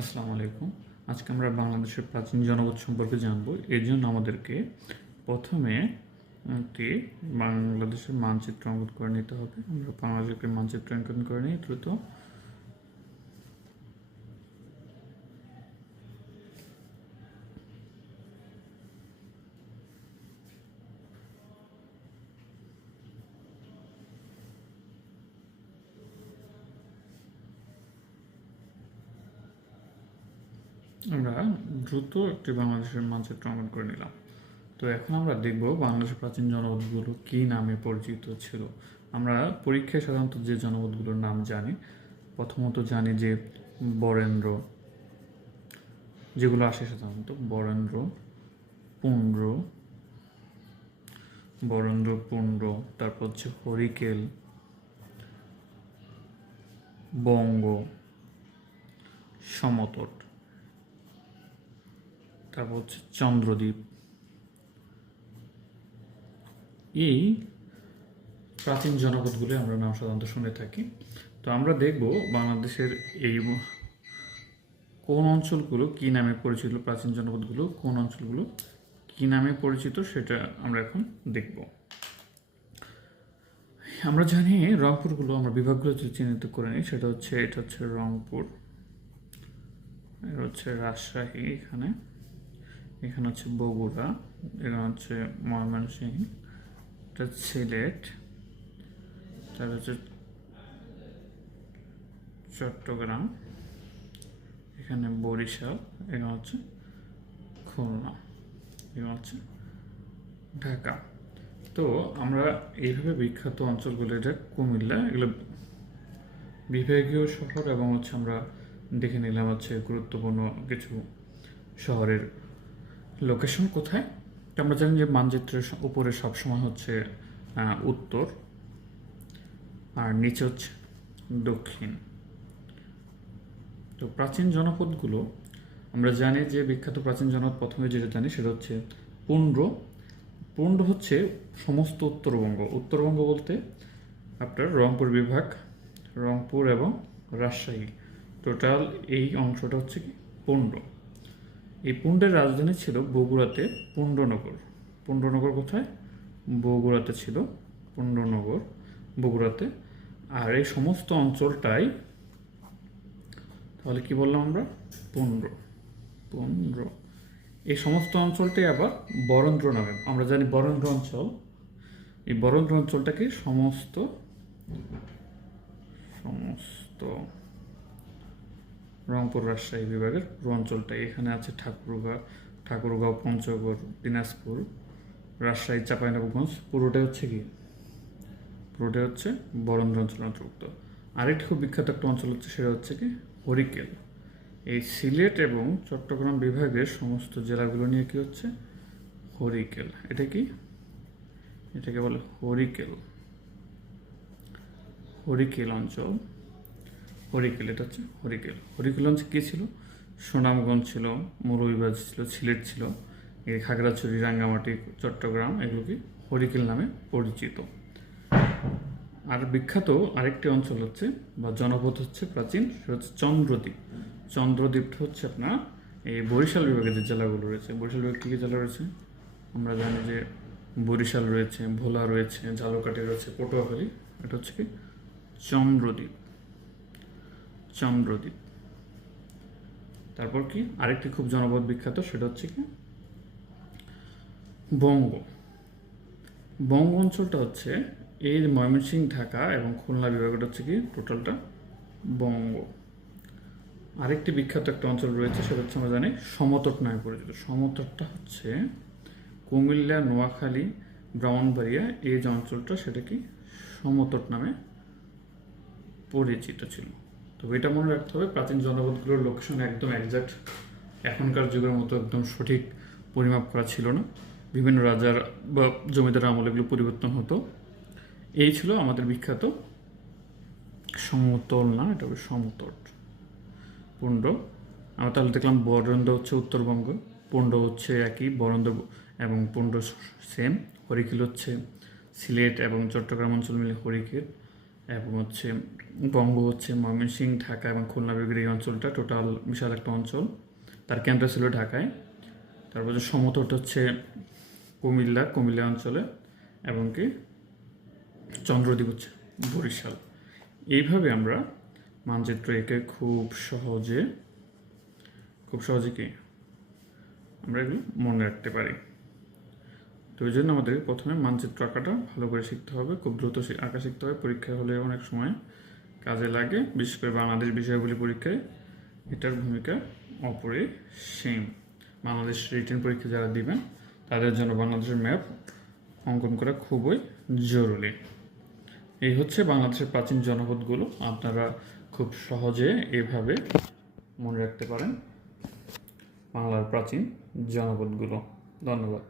আসসালামু আলাইকুম। আজকে আমরা বাংলাদেশের প্রাচীন জনপদ সম্পর্কে জানব। এর জন্য আমাদেরকে প্রথমে একটি বাংলাদেশের মানচিত্র অঙ্কন করে নিতে হবে। আমরা বাংলাদেশের মানচিত্র অঙ্কন করে নিই দ্রুত। আমরা দ্রুত একটি বাংলাদেশের মানচিত্র অঙ্কন করে নিলাম। তো এখন আমরা দেখব বাংলাদেশের প্রাচীন জনপদগুলো কী নামে পরিচিত ছিল। আমরা পরীক্ষায় সাধারণত যে জনপদগুলোর নাম জানি, প্রথমত জানি যে বরেন্দ্র, যেগুলো আসে সাধারণত বরেন্দ্র, পুন্ড্র, বরেন্দ্র পুন্ড্র, তারপর হচ্ছে হরিকেল, বঙ্গ, সমতট, তারপর হচ্ছে চন্দ্রদ্বীপ। এই প্রাচীন জনপদগুলি আমরা নাম সাধারণত শুনে থাকি। তো আমরা দেখব বাংলাদেশের এই কোন অঞ্চলগুলো কি নামে পরিচিত, প্রাচীন জনপদগুলো কোন অঞ্চলগুলো কি নামে পরিচিত সেটা আমরা এখন দেখব। আমরা জানি রংপুরগুলো আমরা বিভাগগুলো যদি চিহ্নিত করে নিই, সেটা হচ্ছে এটা হচ্ছে রংপুর, এটা হচ্ছে রাজশাহী, এখানে হচ্ছে বগুড়া, এখানে হচ্ছে ময়মনসিংহ, এটা সিলেট, তারপর হচ্ছে চট্টগ্রাম, এখানে বরিশাল, এখানে হচ্ছে খুলনা, এখানে হচ্ছে ঢাকা। তো আমরা এইভাবে বিখ্যাত অঞ্চলগুলো, এটা কুমিল্লা, এগুলো বিভাগীয় শহর, এবং হচ্ছে আমরা দেখে নিলাম হচ্ছে গুরুত্বপূর্ণ কিছু শহরের লোকেশন কোথায়। তো আমরা জানি যে মানচিত্রের উপরে সবসময় হচ্ছে উত্তর, আর নিচে হচ্ছে দক্ষিণ। তো প্রাচীন জনপদগুলো আমরা জানি যে বিখ্যাত প্রাচীন জনপদ প্রথমে যেটা জানি সেটা হচ্ছে পুন্ড্র। পুন্ড্র হচ্ছে সমস্ত উত্তরবঙ্গ। উত্তরবঙ্গ বলতে আপনার রংপুর বিভাগ, রংপুর এবং রাজশাহী, টোটাল এই অংশটা হচ্ছে কি পুন্ড্র। এই পুন্ড্রের রাজধানী ছিল বগুড়াতে পুন্ড্রনগর। পুন্ড্রনগর কোথায়? বগুড়াতে ছিল পুন্ড্রনগর, বগুড়াতে। আর এই সমস্ত অঞ্চলটাই, তাহলে কি বললাম আমরা? পুন্ড্র। পুন্ড্র এই সমস্ত অঞ্চলটাই আবার বরেন্দ্র নামে আমরা জানি। বরেন্দ্র অঞ্চল, এই বরেন্দ্র অঞ্চলটাকে সমস্ত সমস্ত রংপুর রাজশাহী বিভাগের পুরো অঞ্চলটাই। এখানে আছে ঠাকুরগাঁও, পঞ্চগড়, দিনাজপুর, রাজশাহী, চাঁপাইনবাবগঞ্জ, পুরোটাই হচ্ছে কি? পুরোটাই হচ্ছে বরেন্দ্র অঞ্চল অন্তর্ভুক্ত। আরেকটি খুব বিখ্যাত একটা অঞ্চল হচ্ছে, সেটা হচ্ছে কি হরিকেল। এই সিলেট এবং চট্টগ্রাম বিভাগের সমস্ত জেলাগুলো নিয়ে কি হচ্ছে? হরিকেল। এটা কি? এটাকে বলে হরিকেল, হরিকেল অঞ্চল। হরিকেল, এটা হচ্ছে হরিকেল। হরিকেল অঞ্চল কী ছিল? সুনামগঞ্জ ছিল, মৌলভীবাজার ছিল, সিলেট ছিল, এই খাগড়াছড়ি, রাঙ্গামাটি, চট্টগ্রাম, এগুলো কি হরিকেল নামে পরিচিত। আর বিখ্যাত আরেকটি অঞ্চল হচ্ছে বা জনপদ হচ্ছে প্রাচীন, সেটা হচ্ছে চন্দ্রদ্বীপ। চন্দ্রদ্বীপটা হচ্ছে আপনার এই বরিশাল বিভাগের যে জেলাগুলো রয়েছে। বরিশাল বিভাগে কী কী জেলা রয়েছে? আমরা জানি যে বরিশাল রয়েছে, ভোলা রয়েছে, ঝালকাঠি রয়েছে, পটুয়াখালী। এটা হচ্ছে কি চন্দ্রদ্বীপ। চন্দ্রদ্বীপ। তারপর কি আরেকটি খুব জনপদ বিখ্যাত, সেটা হচ্ছে কি বঙ্গ। বঙ্গ অঞ্চলটা হচ্ছে এই ময়মনসিংহ, ঢাকা এবং খুলনা বিভাগটা হচ্ছে কি টোটালটা বঙ্গ। আরেকটি বিখ্যাত একটা অঞ্চল রয়েছে, সেটা হচ্ছে আমরা জানি সমতট নামে পরিচিত। সমতটটা হচ্ছে কুমিল্লা, নোয়াখালী, ব্রাহ্মণবাড়িয়া, এই যে অঞ্চলটা, সেটা কি সমতট নামে পরিচিত ছিল। তো এটা মনে রাখতে হবে, প্রাচীন জনপদগুলোর লোকেশন একদম একজাক্ট এখনকার যুগের মতো একদম সঠিক পরিমাপ করা ছিল না। বিভিন্ন রাজার বা জমিদার আমলে এগুলো পরিবর্তন হতো। এই ছিল আমাদের বিখ্যাত সমতল, না এটা হবে সমতট, পুন্ড। আমরা তাহলে দেখলাম বরেন্দ্র হচ্ছে উত্তরবঙ্গ, পুন্ড হচ্ছে একই, বরেন্দ্র এবং পুন্ড সেম। হরিকেল হচ্ছে সিলেট এবং চট্টগ্রাম অঞ্চল মিলে হরিকেল, এবং হচ্ছে বঙ্গ হচ্ছে ময়মনসিংহ, ঢাকা এবং খুলনা বিভাগের এই অঞ্চলটা টোটাল বিশাল একটা অঞ্চল। তার কেন্দ্র ছিল ঢাকায়। তারপর যে সমতট হচ্ছে কুমিল্লা অঞ্চলে, এবং কি চন্দ্রদ্বীপ হচ্ছে বরিশাল। এইভাবে আমরা মানচিত্র এঁকে খুব সহজে কি আমরা এগুলো মনে রাখতে পারি। তো ওই জন্য আমাদের প্রথমে মানচিত্র আঁকাটা ভালো করে শিখতে হবে, খুব দ্রুত আঁকা শিখতে হবে। পরীক্ষা হলে অনেক সময় কাজে লাগে, বিশেষ করে বাংলাদেশ বিষয়গুলি পরীক্ষায় এটার ভূমিকা অপরিসীম। বাংলাদেশ রিটেন পরীক্ষা যারা দিবেন তাদের জন্য বাংলাদেশের ম্যাপ অঙ্কন করা খুবই জরুরি। এই হচ্ছে বাংলাদেশের প্রাচীন জনপদগুলো, আপনারা খুব সহজে এভাবে মনে রাখতে পারেন বাংলার প্রাচীন জনপদগুলো। ধন্যবাদ।